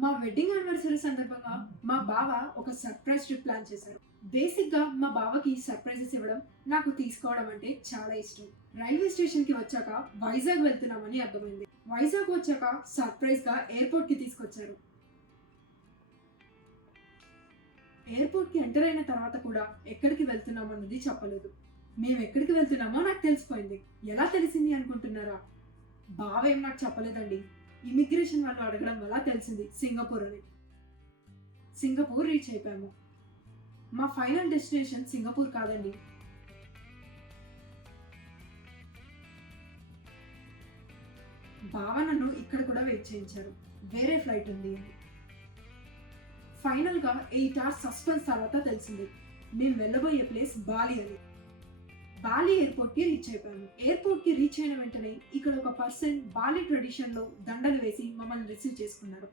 మా wedding anniversary సందర్భంగా మా బావ ఒక సర్ప్రైజ్ ట్రిప్ ప్లాన్ చేశారు. బేసిక్ గా మా బావకి సర్ప్రైజెస్ ఇవ్వడం, నాకు తీసుకోవడం అంటే చాలా ఇష్టం. రైల్వే స్టేషన్ కి వచ్చాక వైజాగ్ వెళ్తున్నామని అర్థమైంది. వైజాగ్ వచ్చాక సర్ప్రైజ్ గా ఎయిర్పోర్ట్ కి తీసుకొచ్చారు. ఎయిర్పోర్ట్ కి ఎంటర్ అయిన తర్వాత కూడా ఎక్కడికి వెళ్తున్నాం అన్నది చెప్పలేదు. మేము ఎక్కడికి వెళ్తున్నామో నాకు తెలిసిపోయింది. ఎలా తెలిసింది అనుకుంటున్నారా? బావ ఏం నాకు చెప్పలేదండి. ఇమిగ్రేషన్ వాళ్ళు అడగడం వల్ల తెలిసింది సింగపూర్ అని. సింగపూర్ రీచ్ అయిపోయాము. మా ఫైనల్ డెస్టినేషన్ సింగపూర్ కాదండి. బావ నన్ను ఇక్కడ కూడా వెయిట్ చేయించారు, వేరే ఫ్లైట్ ఉంది అని. ఫైనల్ గా 8 hours సస్పెన్స్ తర్వాత తెలిసింది మేము వెళ్ళబోయే ప్లేస్ బాలి అని. బాలి ఎయిర్పోర్ట్ కి రీచ్ అయిపోయాము. ఎయిర్పోర్ట్ కి రీచ్ అయిన వెంటనే ఇక్కడ ఒక పర్సన్ బాలి ట్రెడిషన్ లో దండలు వేసి మమ్మల్ని రిసీవ్ చేసుకున్నారు.